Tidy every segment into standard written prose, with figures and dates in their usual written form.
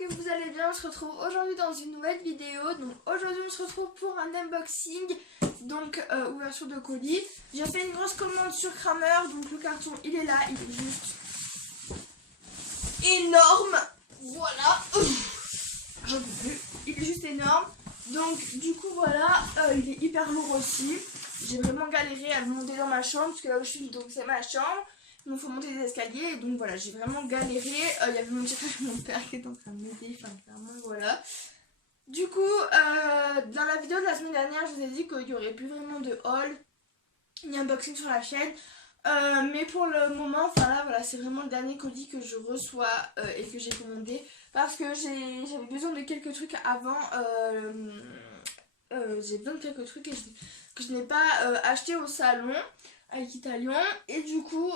que vous allez bien. On se retrouve aujourd'hui dans une nouvelle vidéo. Donc aujourd'hui on se retrouve pour un unboxing, donc ouverture de colis. J'ai fait une grosse commande sur Kramer, donc le carton il est là, il est juste énorme. Voilà, j'en peux plus, il est juste énorme. Donc du coup voilà, il est hyper lourd aussi. J'ai vraiment galéré à le monter dans ma chambre, parce que là où je suis, donc c'est ma chambre. Donc il faut monter des escaliers, et donc voilà, j'ai vraiment galéré. Il y avait mon petit frère et mon père qui étaient en train de m'aider, enfin clairement voilà. Du coup, dans la vidéo de la semaine dernière, je vous ai dit qu'il n'y aurait plus vraiment de haul ni unboxing sur la chaîne. Mais pour le moment, enfin là voilà, c'est vraiment le dernier colis que je reçois et que j'ai commandé. Parce que j'avais besoin de quelques trucs avant. J'ai besoin de quelques trucs que je n'ai pas acheté au salon avec Italian, et du coup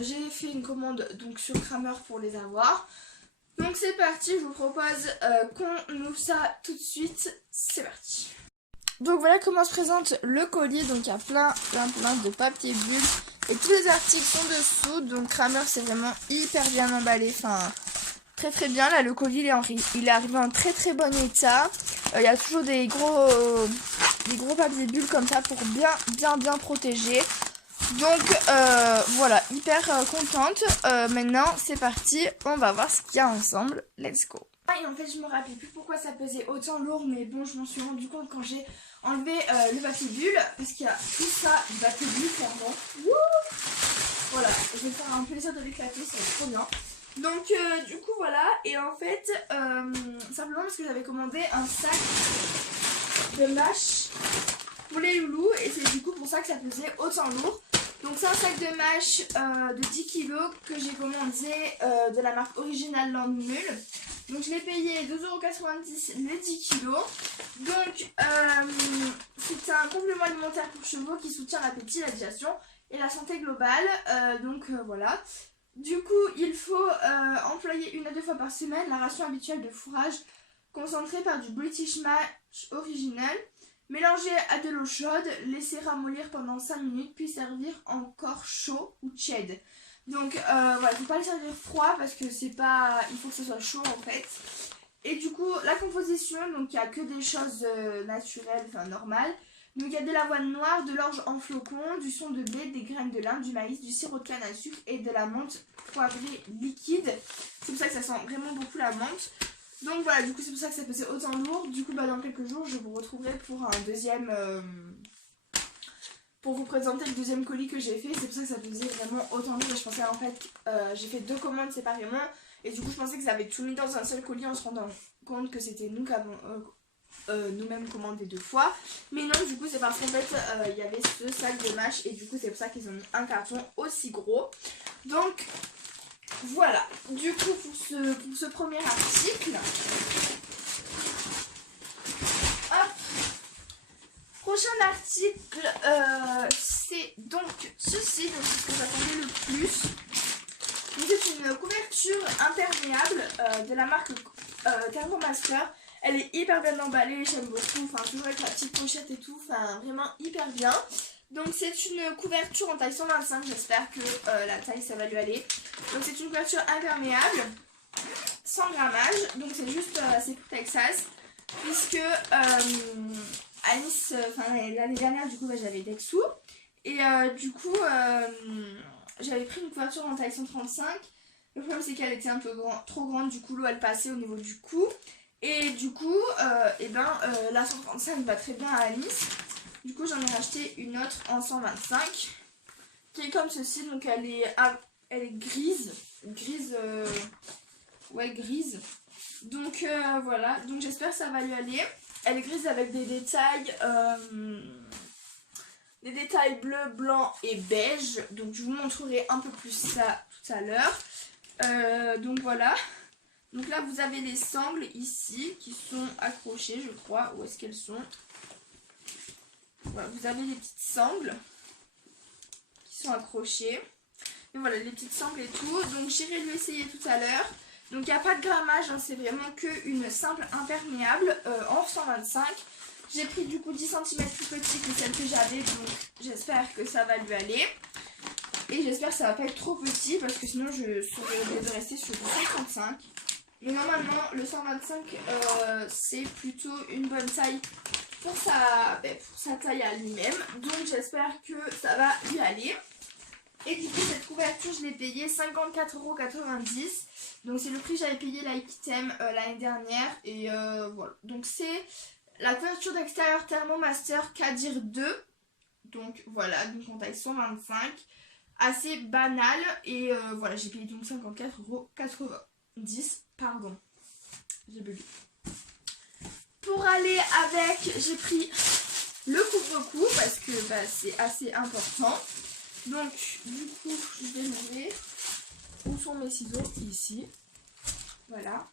j'ai fait une commande donc sur Kramer pour les avoir. Donc c'est parti, je vous propose qu'on ouvre ça tout de suite. C'est parti. Donc voilà comment se présente le colis. Donc il y a plein de papier bulle et tous les articles sont dessous. Donc Kramer c'est vraiment hyper bien emballé, enfin très bien. Là le colis il est arrivé en très bon état. Il y a toujours des gros papiers bulles comme ça pour bien protéger. Donc voilà, hyper contente. Maintenant c'est parti, on va voir ce qu'il y a ensemble. Let's go. Et en fait je me rappelais plus pourquoi ça pesait autant lourd, mais bon je m'en suis rendu compte quand j'ai enlevé le papier bulle, parce qu'il y a tout ça du papier bulle clairement. Wouh, voilà, je vais faire un plaisir de l'éclater, ça va être trop bien. Donc du coup voilà, et en fait simplement parce que j'avais commandé un sac de mâche pour les loulous, et c'est du coup pour ça que ça pesait autant lourd. Donc c'est un sac de mâche de 10 kg que j'ai commandé de la marque Original Landmüll. Donc je l'ai payé 2,90 € les 10 kg. Donc c'est un complément alimentaire pour chevaux qui soutient l'appétit, la digestion et la santé globale. Voilà. Du coup il faut employer 1 à 2 fois par semaine la ration habituelle de fourrage concentrée par du British Mash Original. Mélanger à de l'eau chaude, laisser ramollir pendant 5 minutes, puis servir encore chaud ou tiède. Donc voilà, il ne faut pas le servir froid parce que c'est pas, il faut que ce soit chaud en fait. Et du coup la composition, donc il n'y a que des choses naturelles, enfin normales. Donc il y a de l'avoine noire, de l'orge en flocons, du son de blé, des graines de lin, du maïs, du sirop de canne à sucre et de la menthe poivrée liquide. C'est pour ça que ça sent vraiment beaucoup la menthe. Donc voilà, du coup c'est pour ça que ça pesait autant lourd. Du coup dans quelques jours je vous retrouverai pour un deuxième pour vous présenter le deuxième colis que j'ai fait. C'est pour ça que ça pesait vraiment autant lourd. Et je pensais en fait j'ai fait 2 commandes séparément, et du coup je pensais que ça avait tout mis dans un seul colis en se rendant compte que c'était nous qui avons nous-mêmes commandé 2 fois. Mais non, du coup c'est parce qu'en fait il y avait ce sac de mâche, et du coup c'est pour ça qu'ils ont mis un carton aussi gros. Donc voilà, du coup pour ce premier article, hop. Prochain article, c'est donc ceci, donc c'est ce que j'attendais le plus. C'est une couverture imperméable de la marque Thermomaster. Elle est hyper bien emballée, j'aime beaucoup, enfin toujours avec la petite pochette et tout, enfin vraiment hyper bien. Donc c'est une couverture en taille 125, j'espère que la taille ça va lui aller. Donc c'est une couverture imperméable, sans grammage, donc c'est juste, c'est pour Texas, puisque à Nice, l'année dernière du coup j'avais Dexou, et du coup j'avais pris une couverture en taille 135. Le problème c'est qu'elle était un peu trop grande, du coup l'eau elle passait au niveau du cou, et du coup la 135 va très bien à Nice. Du coup j'en ai racheté une autre en 125 qui est comme ceci. Donc elle est grise. Donc voilà, donc j'espère que ça va lui aller. Elle est grise avec des détails bleu, blanc et beige. Donc je vous montrerai un peu plus ça tout à l'heure. Donc voilà. Donc là vous avez les sangles ici qui sont accrochées, je crois. Où est-ce qu'elles sont? Voilà, vous avez les petites sangles qui sont accrochées. Et voilà, les petites sangles et tout. Donc j'irai lui essayer tout à l'heure. Donc il n'y a pas de grammage, hein, c'est vraiment qu'une simple imperméable en 125. J'ai pris du coup 10 cm plus petit que celle que j'avais, donc j'espère que ça va lui aller. Et j'espère que ça va pas être trop petit, parce que sinon je serais obligée de rester sur du 135. Mais normalement le 125 c'est plutôt une bonne taille pour sa taille à lui-même. Donc j'espère que ça va lui aller. Et du coup cette couverture je l'ai payée 54,90 €. Donc c'est le prix que j'avais payé l'Item l'année dernière. Et voilà. Donc c'est la couverture d'extérieur Thermomaster Kadir 2. Donc voilà, donc en taille 125. Assez banal. Et voilà, j'ai payé donc 54,90 €. Pardon. J'ai bugué. Pour aller avec, j'ai pris le couvre-cou parce que c'est assez important. Donc du coup je vais l'ouvrir. Où sont mes ciseaux? Ici. Voilà.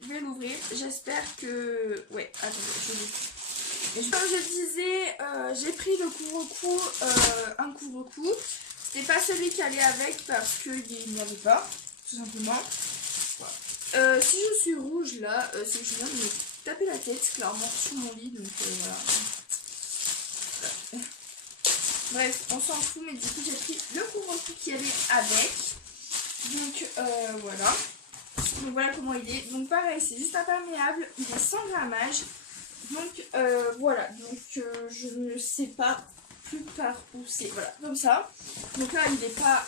Je vais l'ouvrir. J'espère que... Ouais, attendez, je l'ouvre. Comme je disais, j'ai pris le couvre-cou, un couvre-cou. C'était pas celui qui allait avec parce qu'il n'y avait pas, tout simplement. Voilà. Si je suis rouge là, c'est que je viens de me taper la tête clairement sur mon lit, donc voilà. Bref, on s'en fout, mais du coup j'ai pris le couvre-cou qui allait avec. Donc voilà. Donc voilà comment il est. Donc pareil, c'est juste imperméable, il est sans grammage. Donc voilà, donc je ne sais pas plus par où c'est. Voilà, comme ça. Donc là il n'est pas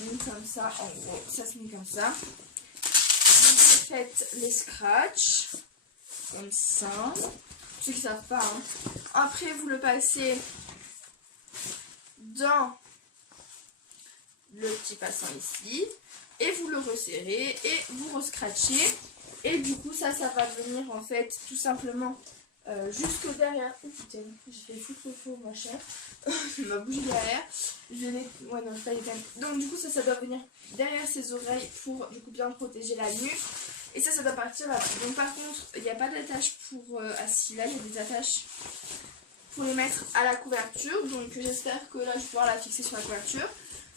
mis comme ça, en gros, ça se met comme ça. Donc vous faites les scratchs, comme ça. Ceux qui ne savent pas, hein. Après vous le passez dans le petit passant ici. Et vous le resserrez et vous rescratchez. Et du coup ça va venir en fait tout simplement jusque derrière. Oh putain, j'ai fait foutre le feu ma chère. Il m'a bougé derrière. Ouais non, je pas les thèmes. Donc du coup ça doit venir derrière ses oreilles pour du coup bien protéger la nuque. Et ça doit partir là. Donc par contre il n'y a pas d'attache pour assis là, il y a des attaches pour les mettre à la couverture. Donc j'espère que là je vais pouvoir la fixer sur la couverture.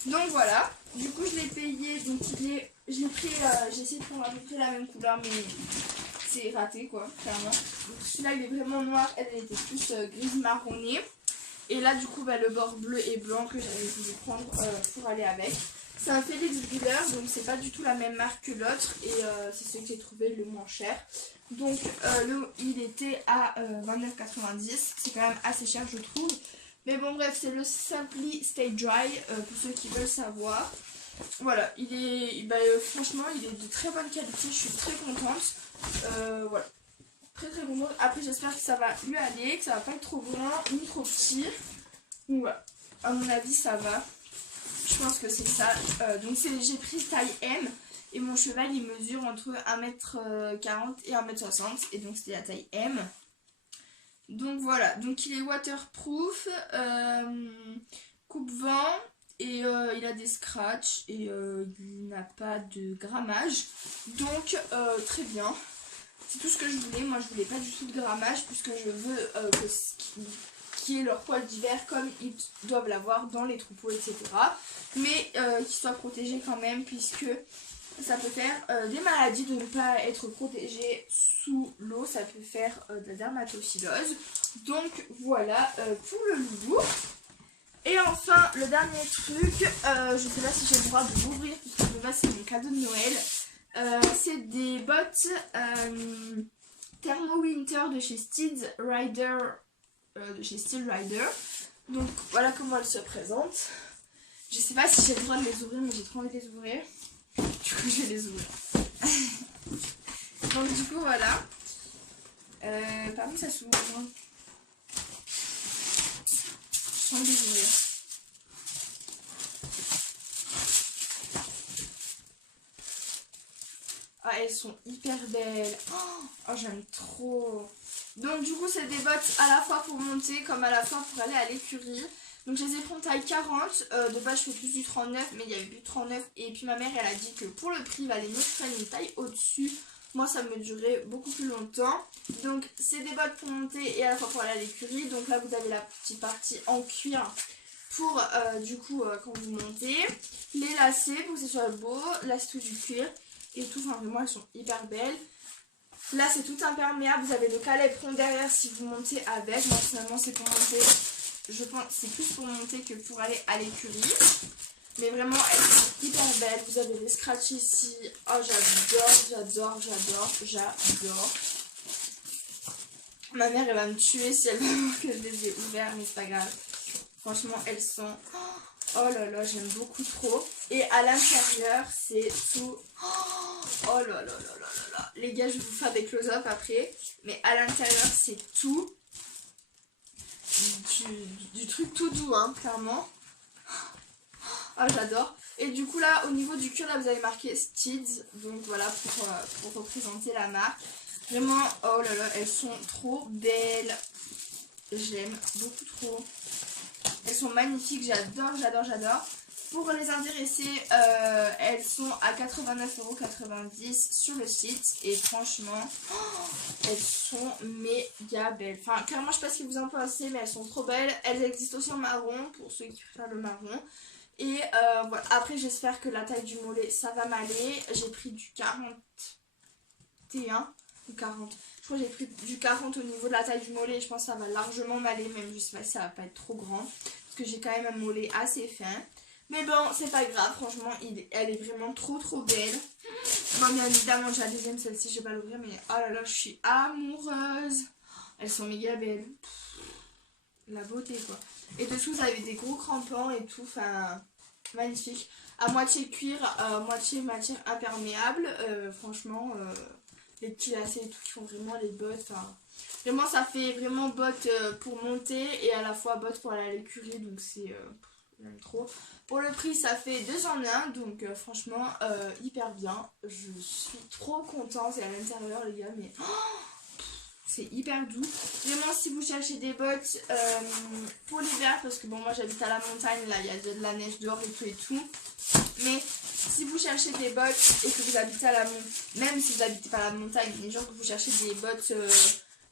Donc voilà, du coup je l'ai payé, donc j'ai essayé de prendre à peu près la même couleur, mais c'est raté quoi, clairement. Donc celui-là il est vraiment noir, elle était plus grise marronnée. Et là du coup le bord bleu et blanc que j'avais voulu prendre pour aller avec. C'est un Felix Buehler, donc c'est pas du tout la même marque que l'autre, et c'est celui que j'ai trouvé le moins cher. Donc il était à 29,90 €, c'est quand même assez cher je trouve. Mais bon bref, c'est le Simply Stay Dry pour ceux qui veulent savoir. Voilà, il est franchement il est de très bonne qualité, je suis très contente. Voilà, très contente. Après j'espère que ça va lui aller, que ça va pas être trop grand ni trop petit. Donc voilà, à mon avis ça va. Je pense que c'est ça. Donc j'ai pris taille M. Et mon cheval il mesure entre 1,40 m et 1,60 m. Et donc c'était la taille M. Donc voilà, donc il est waterproof, coupe-vent et il a des scratchs et il n'a pas de grammage. Donc très bien, c'est tout ce que je voulais. Moi je voulais pas du tout de grammage puisque je veux qu'il y ait leur poil d'hiver comme ils doivent l'avoir dans les troupeaux, etc. Mais qu'ils soient protégés quand même puisque ça peut faire des maladies de ne pas être protégé sous l'eau, ça peut faire de la dermatophyllose. Donc voilà pour le loulou. Et enfin le dernier truc, je sais pas si j'ai le droit de l'ouvrir puisque de base c'est mon cadeau de Noël. C'est des bottes Thermo Winter de chez Steel Rider. Donc voilà comment elles se présentent. Je sais pas si j'ai le droit de les ouvrir, mais j'ai trop envie de les ouvrir. Du coup je vais les ouvrir. Donc du coup voilà. Par contre ça s'ouvre. Je sens les ouvrir. Ah elles sont hyper belles. Oh j'aime trop. Donc du coup c'est des bottes à la fois pour monter comme à la fois pour aller à l'écurie. Donc je les ai pris en taille 40, de base je fais plus du 39 mais il y avait plus de 39 et puis ma mère elle a dit que pour le prix il valait mieux que je prenne une taille au-dessus. Moi ça me durait beaucoup plus longtemps. Donc c'est des bottes pour monter et à la fois pour aller à l'écurie. Donc là vous avez la petite partie en cuir pour du coup quand vous montez. Les lacets pour que ce soit beau, l'astuce du cuir et tout, enfin vraiment elles sont hyper belles. Là c'est tout imperméable, vous avez le calèpron derrière si vous montez avec. Moi finalement c'est pour monter. Je pense que c'est plus pour monter que pour aller à l'écurie. Mais vraiment, elles sont hyper belles. Vous avez les scratchs ici. Oh, j'adore. Ma mère, elle va me tuer si elle veut que je les ai ouverts, mais c'est pas grave. Franchement, elles sont... Oh là là, j'aime beaucoup trop. Et à l'intérieur, c'est tout... Oh là là là là là là. Les gars, je vais vous faire des close-up après. Mais à l'intérieur, c'est tout. Du truc tout doux, hein, clairement. Ah, j'adore. Et du coup, là, au niveau du cuir, là, vous avez marqué Steeds. Donc voilà, pour représenter la marque. Vraiment, oh là là, elles sont trop belles. J'aime beaucoup trop. Elles sont magnifiques, j'adore. Pour les intéressés, elles sont à 89,90 € sur le site. Et franchement, elles sont méga belles. Enfin, clairement, je sais pas ce que vous en pensez, mais elles sont trop belles. Elles existent aussi en marron, pour ceux qui préfèrent le marron. Et voilà. Après, j'espère que la taille du mollet, ça va m'aller. J'ai pris du 41 ou 40. Je crois que j'ai pris du 40 au niveau de la taille du mollet. Je pense que ça va largement m'aller, même je sais pas si ça va pas être trop grand. Parce que j'ai quand même un mollet assez fin. Mais bon, c'est pas grave, franchement, elle est vraiment trop belle. Bon, bien évidemment, j'ai la deuxième, celle-ci, je vais pas l'ouvrir, mais oh là là, je suis amoureuse. Elles sont méga belles. La beauté, quoi. Et dessous, vous avez des gros crampons et tout, enfin, magnifique. À moitié cuir, moitié matière imperméable. Franchement, les petits lacets et tout qui font vraiment les bottes. Enfin, vraiment, ça fait vraiment bottes pour monter et à la fois bottes pour aller à l'écurie, donc c'est... j'aime trop. Pour le prix, ça fait 2 en 1, donc franchement hyper bien. Je suis trop contente. Et à l'intérieur, les gars, mais c'est hyper doux. Vraiment, si vous cherchez des bottes pour l'hiver, parce que bon, moi j'habite à la montagne, là il y a de la neige dehors et tout. Mais si vous cherchez des bottes et que vous habitez à la montagne, même si vous habitez pas à la montagne, mais genre que vous cherchez des bottes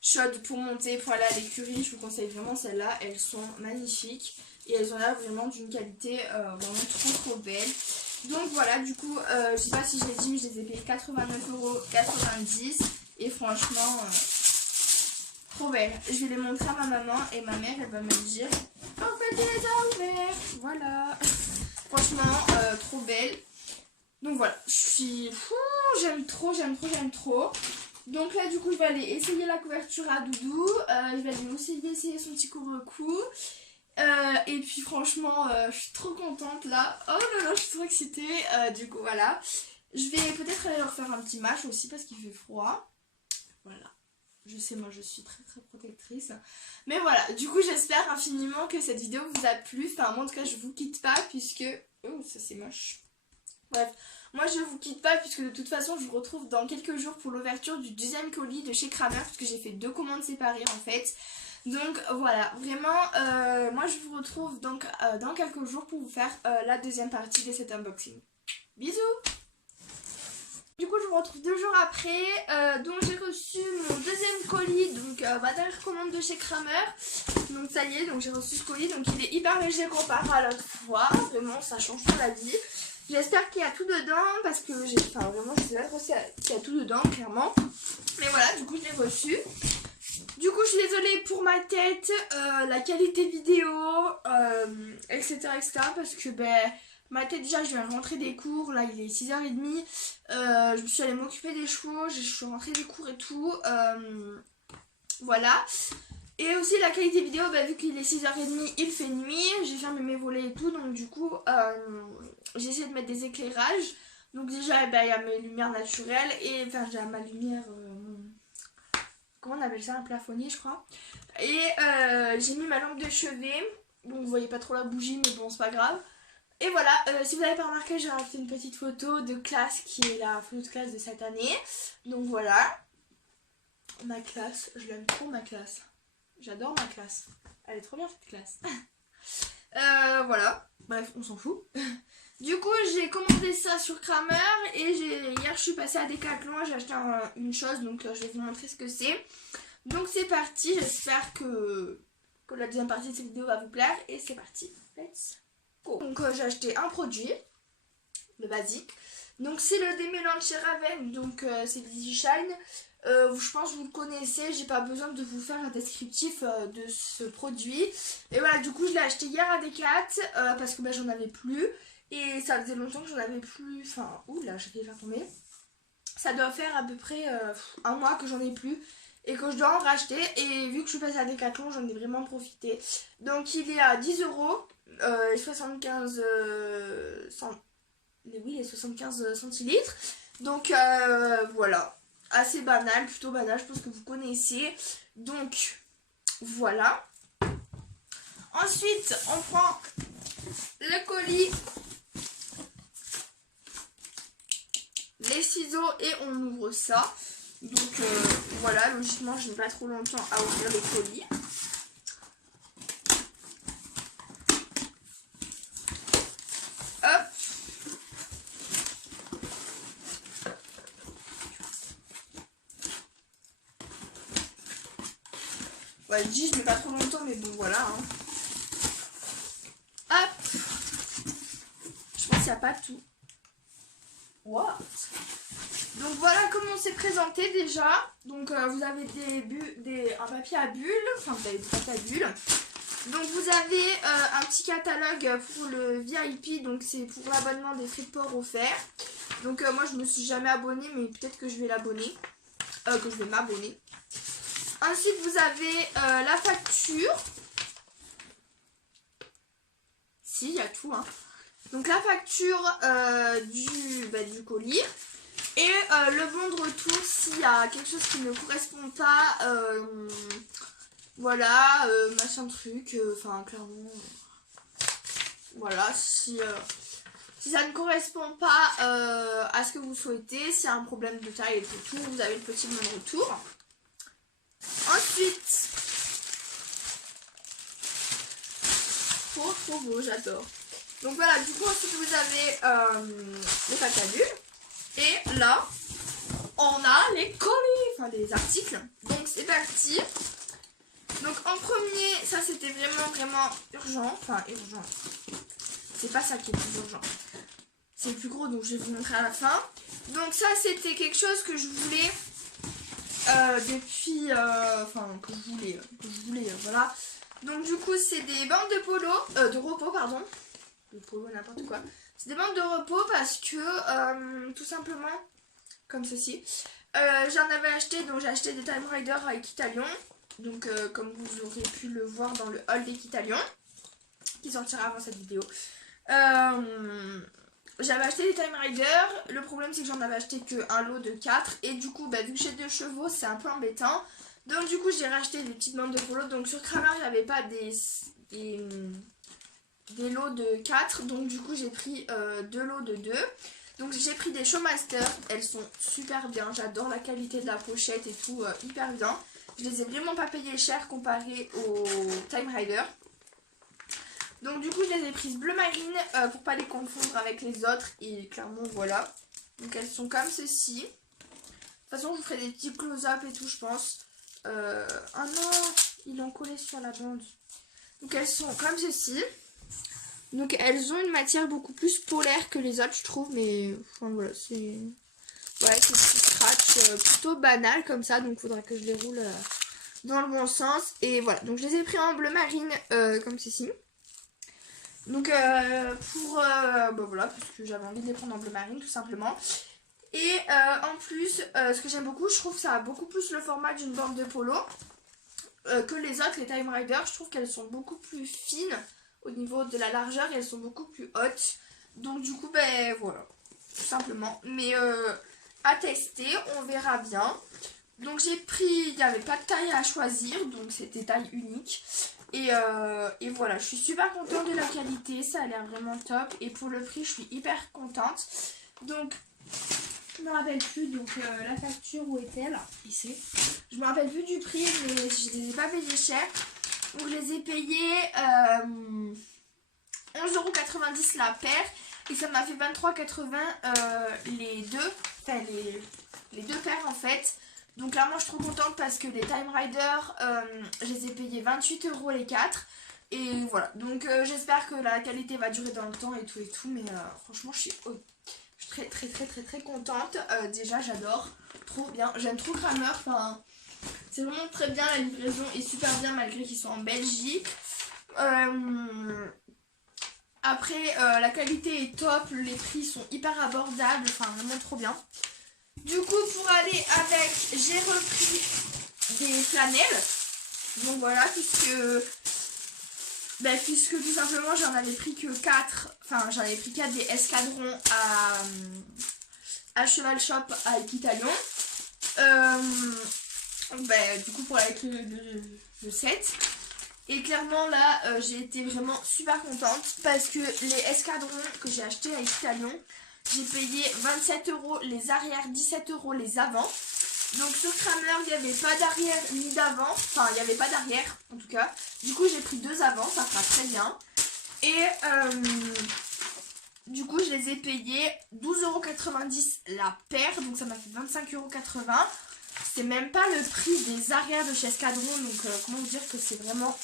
chaudes pour monter, pour aller à l'écurie, je vous conseille vraiment celles-là. Elles sont magnifiques. Et elles ont l'air vraiment d'une qualité vraiment trop belle. Donc voilà, du coup, je sais pas si je l'ai dit, mais je les ai payées 89,90 €. Et franchement, trop belles. Je vais les montrer à ma maman et ma mère, elle va me dire en fait, tu les as ouvertes. Voilà. Franchement, trop belle. Donc voilà, je suis... J'aime trop. Donc là, du coup, je vais aller essayer la couverture à Doudou. Je vais aller aussi essayer son petit couvre-cou. Et puis franchement je suis trop contente là. Oh là là, je suis trop excitée. Du coup voilà, je vais peut-être aller leur faire un petit match aussi parce qu'il fait froid. Voilà, je sais, moi je suis très protectrice. Mais voilà, du coup j'espère infiniment que cette vidéo vous a plu. Enfin moi en tout cas je vous quitte pas puisque... Oh, ça c'est moche. Bref, moi je vous quitte pas puisque de toute façon je vous retrouve dans quelques jours pour l'ouverture du deuxième colis de chez Kramer, parce que j'ai fait 2 commandes séparées en fait. Donc voilà, vraiment, moi je vous retrouve donc dans quelques jours pour vous faire la deuxième partie de cet unboxing. Bisous! Du coup je vous retrouve 2 jours après, donc j'ai reçu mon deuxième colis, donc ma dernière commande de chez Kramer. Donc ça y est, donc j'ai reçu ce colis, donc il est hyper léger comparé à l'autre fois, vraiment ça change pas la vie. J'espère qu'il y a tout dedans parce que j'ai... Enfin vraiment je sais pas trop s'il y a tout dedans clairement. Mais voilà, du coup je l'ai reçu. Du coup je suis désolée pour ma tête, la qualité vidéo, etc. Parce que ma tête déjà je viens de rentrer des cours, là il est 6h30. Je me suis allée m'occuper des chevaux, je suis rentrée des cours et tout. Voilà. Et aussi la qualité vidéo, vu qu'il est 6h30, il fait nuit, j'ai fermé mes volets et tout, donc du coup j'ai essayé de mettre des éclairages. Donc déjà il y a mes lumières naturelles et enfin j'ai ma lumière, comment on appelle ça, un plafonnier je crois. Et j'ai mis ma lampe de chevet, donc vous voyez pas trop la bougie mais bon c'est pas grave. Et voilà, si vous n'avez pas remarqué, j'ai rajouté une petite photo de classe qui est la photo de classe de cette année. Donc voilà, ma classe, je l'aime trop ma classe. J'adore ma classe. Elle est trop bien cette classe. Voilà. Bref, on s'en fout. Du coup, j'ai commandé ça sur Kramer. Et hier, je suis passée à Decathlon. J'ai acheté une chose. Donc, je vais vous montrer ce que c'est. Donc, c'est parti. J'espère que la deuxième partie de cette vidéo va vous plaire. Et c'est parti. Let's go. Donc, j'ai acheté un produit. Le basique. Donc, c'est le démêlant de chez Raven. Donc, c'est Easy Shine. Je pense que vous le connaissez, j'ai pas besoin de vous faire un descriptif de ce produit. Et voilà, du coup je l'ai acheté hier à Decathlon parce que j'en avais plus. Et ça faisait longtemps que j'en avais plus. Enfin, oula, j'ai failli faire tomber. Ça doit faire à peu près un mois que j'en ai plus. Et que je dois en racheter. Et vu que je suis passée à Decathlon, j'en ai vraiment profité. Donc il est à 10 euros. 75 oui, les 75 centilitres. Donc voilà. Assez banal, plutôt banal, je pense que vous connaissez. Donc voilà. Ensuite, on prend le colis, les ciseaux et on ouvre ça. Donc voilà, logiquement je n'ai pas trop longtemps à ouvrir les colis. Hop. Ouais, je dis je mets pas trop longtemps, mais bon voilà. Hein. Hop. Je pense qu'il n'y a pas tout. What? Donc voilà comment on s'est présenté déjà. Donc vous avez un papier à bulles. Enfin vous avez des papiers à bulles. Donc vous avez un petit catalogue pour le VIP. Donc c'est pour l'abonnement des frais de port offerts. Donc moi je me suis jamais abonnée, mais peut-être que je vais l'abonner. Que je vais m'abonner. Ensuite vous avez la facture. Si, il y a tout hein. Donc la facture du colis. Et le bon de retour s'il y a quelque chose qui ne correspond pas, voilà, machin truc, enfin clairement, voilà, si ça ne correspond pas à ce que vous souhaitez, s'il y a un problème de taille et tout, vous avez le petit bon de retour. Ensuite, trop beau, j'adore. Donc voilà, du coup ensuite vous avez les pâtes à bulles. Et là, on a les colis, enfin les articles. Donc c'est parti. Donc en premier, ça c'était vraiment urgent. Enfin urgent. C'est pas ça qui est plus urgent. C'est le plus gros, donc je vais vous montrer à la fin. Donc ça c'était quelque chose que je voulais depuis... Enfin que je voulais, voilà. Donc du coup c'est des bandes de repos, pardon. De polo, n'importe quoi. C'est des bandes de repos parce que tout simplement comme ceci. J'en avais acheté, donc j'ai acheté des Time Rider à Equitalion. Donc comme vous aurez pu le voir dans le haul d'Equitalion qui sortira avant cette vidéo. J'avais acheté des Time Rider. Le problème c'est que j'en avais acheté qu'un lot de 4. Et du coup vu que j'ai 2 chevaux c'est un peu embêtant. Donc du coup j'ai racheté des petites bandes de polo. Donc sur Kramer j'avais pas des lots de 4, donc du coup j'ai pris 2 lots de 2. Donc j'ai pris des Showmaster, elles sont super bien, j'adore la qualité de la pochette et tout, hyper bien. Je les ai vraiment pas payées cher comparé aux Time Rider. Donc du coup je les ai prises bleu marine pour pas les confondre avec les autres et clairement voilà. Donc elles sont comme ceci. De toute façon je vous ferai des petits close-up et tout je pense. Ah non, ils l'ont collé sur la bande. Donc elles sont comme ceci. Donc elles ont une matière beaucoup plus polaire que les autres je trouve, mais enfin voilà, c'est ouais, c'est petit scratch plutôt banal comme ça, donc il faudra que je les roule dans le bon sens. Et voilà, donc je les ai pris en bleu marine comme ceci. Donc voilà, parce que j'avais envie de les prendre en bleu marine tout simplement. Et en plus, ce que j'aime beaucoup, je trouve que ça a beaucoup plus le format d'une bande de polo que les autres, les Time Rider. Je trouve qu'elles sont beaucoup plus fines au niveau de la largeur et elles sont beaucoup plus hautes. Donc du coup, voilà, tout simplement. Mais à tester, on verra bien. Donc j'ai pris, il n'y avait pas de taille à choisir, donc c'était taille unique. Et voilà, je suis super contente de la qualité, ça a l'air vraiment top. Et pour le prix, je suis hyper contente. Donc, je me rappelle plus, donc la facture, où est-elle? Ici. Je me rappelle plus du prix, mais je les ai pas payés cher. Donc je les ai payés 11,90 € la paire. Et ça m'a fait 23,80 les deux. Enfin les deux paires en fait. Donc là moi je suis trop contente parce que les Time Rider je les ai payés 28 € les 4. Et voilà. Donc j'espère que la qualité va durer dans le temps et tout. Mais franchement je suis très contente. Déjà j'adore. Trop bien. J'aime trop Kramer. Enfin, c'est vraiment très bien, la livraison est super bien malgré qu'ils sont en Belgique. Après, la qualité est top, les prix sont hyper abordables, enfin vraiment trop bien. Du coup, pour aller avec, j'ai repris des flanelles. Donc voilà, puisque tout simplement j'en avais pris que 4, enfin j'en avais pris 4 des escadrons à Cheval Shop à Equitalion. Du coup pour avec le set. Et clairement là j'ai été vraiment super contente parce que les escadrons que j'ai achetés à Equitalion, j'ai payé 27 € les arrières, 17 € les avants. Donc sur Kramer il n'y avait pas d'arrière ni d'avant, enfin il n'y avait pas d'arrière en tout cas. Du coup j'ai pris 2 avants, ça fera très bien. Et du coup je les ai payés 12,90 € la paire, donc ça m'a fait 25,80 €. C'est même pas le prix des arrières de chez Escadron, donc comment vous dire que c'est vraiment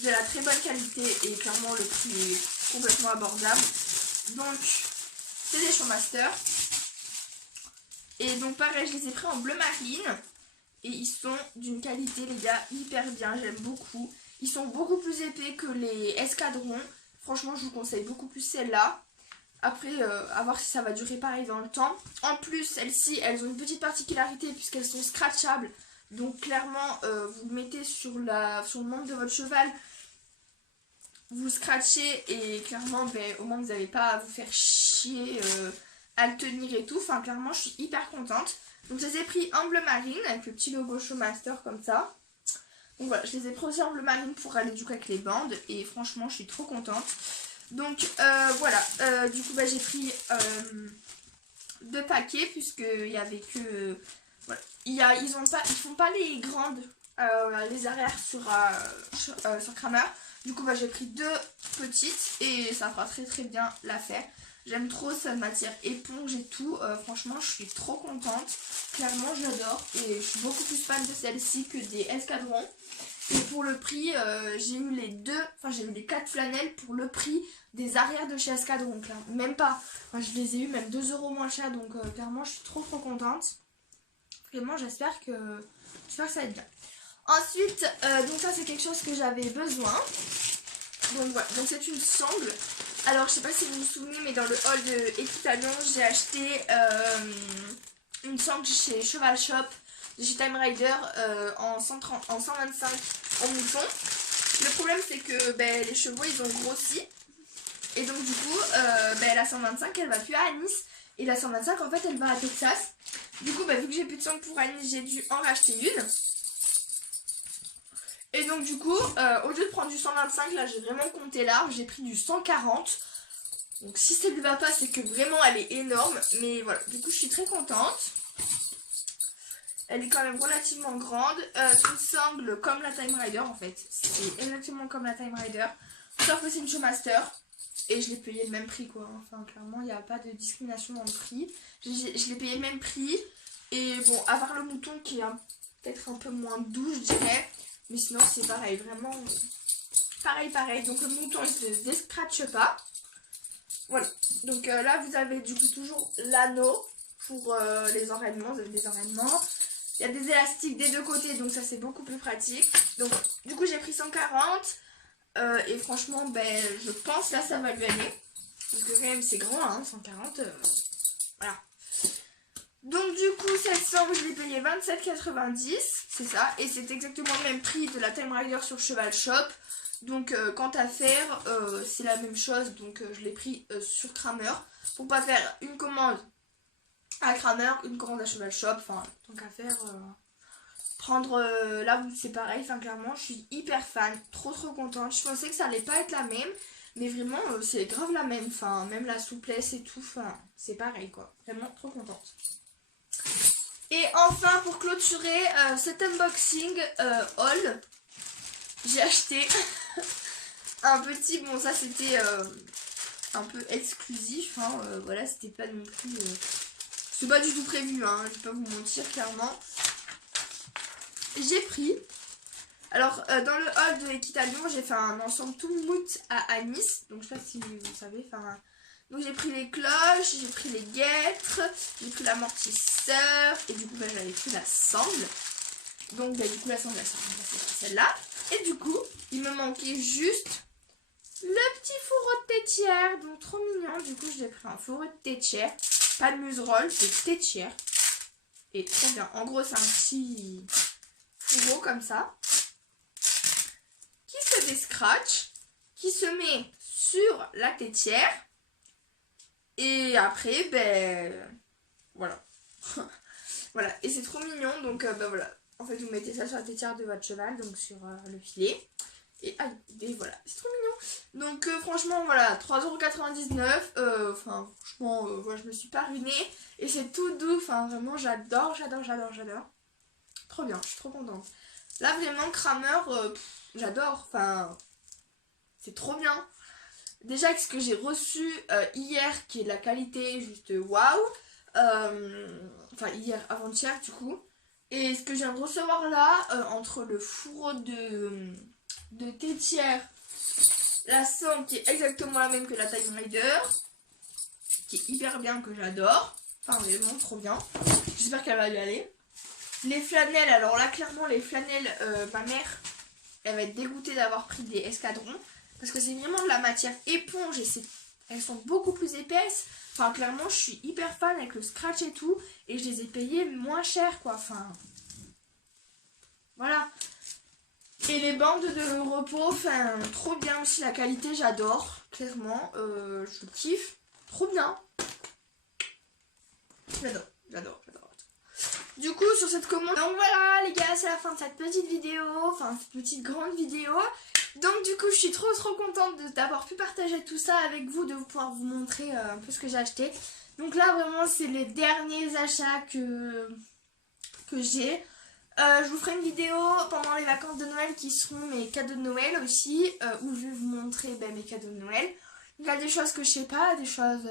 de la très bonne qualité et clairement le prix est complètement abordable. Donc c'est des Showmaster. Et donc pareil, je les ai pris en bleu marine. Et ils sont d'une qualité, les gars, hyper bien. J'aime beaucoup. Ils sont beaucoup plus épais que les escadrons. Franchement, je vous conseille beaucoup plus celle-là. Après, à voir si ça va durer pareil dans le temps. En plus, celles-ci, elles ont une petite particularité puisqu'elles sont scratchables. Donc clairement, vous le mettez sur le membre de votre cheval. Vous scratchez et clairement, au moins vous n'avez pas à vous faire chier à le tenir et tout. Enfin, clairement, je suis hyper contente. Donc, je les ai pris en bleu marine avec le petit logo Showmaster comme ça. Donc, voilà, je les ai pris aussi en bleu marine pour aller du coup avec les bandes. Et franchement, je suis trop contente. Donc, voilà. Du coup, j'ai pris 2 paquets puisqu'il y avait que... voilà. Ils font pas les grandes, les arrières sur Kramer. Du coup, j'ai pris 2 petites et ça fera très très bien l'affaire. J'aime trop, ça m'attire éponge et tout. Franchement, je suis trop contente. Clairement, j'adore. Et je suis beaucoup plus fan de celle-ci que des escadrons. Et pour le prix, j'ai eu les 4 flanelles pour le prix des arrières de chez Escadron. Même pas. Enfin, je les ai eu même 2 € moins cher. Donc, clairement, je suis trop contente. Vraiment, j'espère que ça va être bien. Ensuite, donc ça, c'est quelque chose que j'avais besoin. Donc voilà, donc c'est une sangle. Alors je sais pas si vous vous souvenez, mais dans le haul de Equitalion, j'ai acheté une sangle chez Cheval Shop, de chez Time Rider en 125 en mouton. Le problème c'est que les chevaux ils ont grossi. Et donc du coup la 125 elle va plus à Nice. Et la 125 en fait elle va à Texas. Du coup vu que j'ai plus de sangle pour Nice, j'ai dû en racheter une. Et donc du coup, au lieu de prendre du 125, là j'ai vraiment compté large, j'ai pris du 140. Donc si ça ne lui va pas, c'est que vraiment elle est énorme. Mais voilà, du coup je suis très contente. Elle est quand même relativement grande. C'est une sangle comme la Time Rider en fait. C'est exactement comme la Time Rider. Sauf que c'est une Showmaster. Et je l'ai payé le même prix quoi. Enfin clairement il n'y a pas de discrimination dans le prix. Je l'ai payé le même prix. Et bon, à part le mouton qui est peut-être un peu moins doux je dirais. Mais sinon c'est pareil, vraiment pareil. Donc le mouton il se déscratche pas. Voilà. Donc là vous avez du coup toujours l'anneau pour les enraînements. Vous avez des enraînements. Il y a des élastiques des deux côtés, donc ça c'est beaucoup plus pratique. Donc du coup j'ai pris 140. Et franchement je pense là ça va lui aller. Parce que quand même c'est grand hein, 140. Voilà. Donc du coup cette sangle je l'ai payé 27,90, c'est ça, et c'est exactement le même prix de la Time Rider sur Cheval Shop. Donc quant à faire, c'est la même chose, donc je l'ai pris sur Kramer. Pour pas faire une commande à Kramer, une commande à Cheval Shop, enfin tant qu'à faire, prendre là c'est pareil, enfin clairement je suis hyper fan, trop contente. Je pensais que ça allait pas être la même, mais vraiment c'est grave la même, enfin même la souplesse et tout, enfin c'est pareil quoi, vraiment trop contente. Et enfin pour clôturer cet unboxing haul, j'ai acheté un petit, bon ça c'était un peu exclusif hein, voilà c'était pas non plus, c'est pas du tout prévu hein, je vais pas vous mentir clairement. J'ai pris, alors dans le hall de Equitalion j'ai fait un ensemble tout mout à Nice, donc je sais pas si vous savez, enfin... Donc j'ai pris les cloches, j'ai pris les guêtres, j'ai pris l'amortisseur et du coup j'avais pris la sangle. Donc du coup la sangle c'est celle-là. Et du coup il me manquait juste le petit fourreau de tétière, donc trop mignon. Du coup, j'ai pris un fourreau de tétière, pas de muserolle, c'est tétière. Et trop bien. En gros, c'est un petit fourreau comme ça, qui fait des scratchs, qui se met sur la tétière. Et après, ben, voilà. Voilà, et c'est trop mignon, donc ben voilà. En fait, vous mettez ça sur la tétière de votre cheval, donc sur le filet. Et, et voilà, c'est trop mignon. Donc franchement, voilà, 3,99€. Enfin, franchement, voilà, je me suis pas ruinée. Et c'est tout doux, enfin, vraiment, j'adore. Trop bien, je suis trop contente. Là, vraiment, Kramer, j'adore. Enfin, c'est trop bien. Déjà, ce que j'ai reçu hier, qui est de la qualité juste waouh. Enfin, hier, avant-hier, du coup. Et ce que je viens de recevoir là, entre le fourreau de tétière, la sangle qui est exactement la même que la Time Rider, qui est hyper bien, que j'adore. Enfin, vraiment, trop bien. J'espère qu'elle va y aller. Les flanelles, alors là, clairement, les flanelles, ma mère, elle va être dégoûtée d'avoir pris des escadrons. Parce que c'est vraiment de la matière éponge et elles sont beaucoup plus épaisses. Enfin, clairement, je suis hyper fan avec le scratch et tout. Et je les ai payées moins cher, quoi. Enfin, voilà. Et les bandes de repos, enfin, trop bien aussi. La qualité, j'adore. Clairement, je kiffe. Trop bien. J'adore. Du coup, sur cette commande... Donc voilà, les gars, c'est la fin de cette petite vidéo. Enfin, cette petite grande vidéo. Donc du coup, je suis trop contente d'avoir pu partager tout ça avec vous, de pouvoir vous montrer un peu ce que j'ai acheté. Donc là, vraiment, c'est les derniers achats que j'ai. Je vous ferai une vidéo pendant les vacances de Noël qui seront mes cadeaux de Noël aussi, où je vais vous montrer mes cadeaux de Noël. Il y a des choses que je sais pas, des choses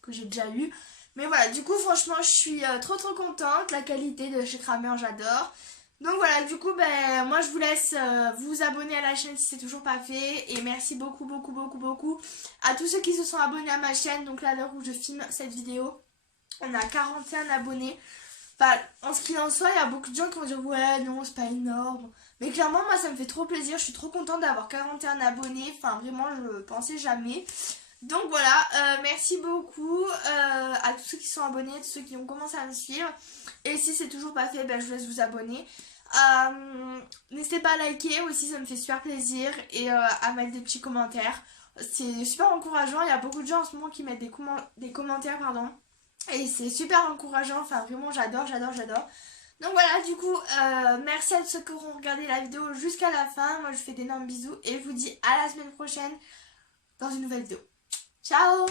que j'ai déjà eues. Mais voilà, du coup, franchement, je suis trop contente. La qualité de chez Kramer, j'adore. Donc voilà, du coup, ben, moi je vous laisse vous abonner à la chaîne si c'est toujours pas fait. Et merci beaucoup à tous ceux qui se sont abonnés à ma chaîne. Donc là, à l'heure où je filme cette vidéo, on a 41 abonnés. Enfin, en ce qui en soit, il y a beaucoup de gens qui vont dire ouais, non, c'est pas énorme. Mais clairement, moi ça me fait trop plaisir. Je suis trop contente d'avoir 41 abonnés. Enfin, vraiment, je pensais jamais. Donc voilà, merci beaucoup à tous ceux qui sont abonnés, tous ceux qui ont commencé à me suivre. Et si c'est toujours pas fait, ben, je vous laisse vous abonner. N'hésitez pas à liker aussi, ça me fait super plaisir. Et à mettre des petits commentaires. C'est super encourageant, il y a beaucoup de gens en ce moment qui mettent des commentaires, pardon. Et c'est super encourageant, enfin vraiment j'adore. Donc voilà, du coup, merci à tous ceux qui auront regardé la vidéo jusqu'à la fin. Moi je vous fais d'énormes bisous et je vous dis à la semaine prochaine dans une nouvelle vidéo. Ciao!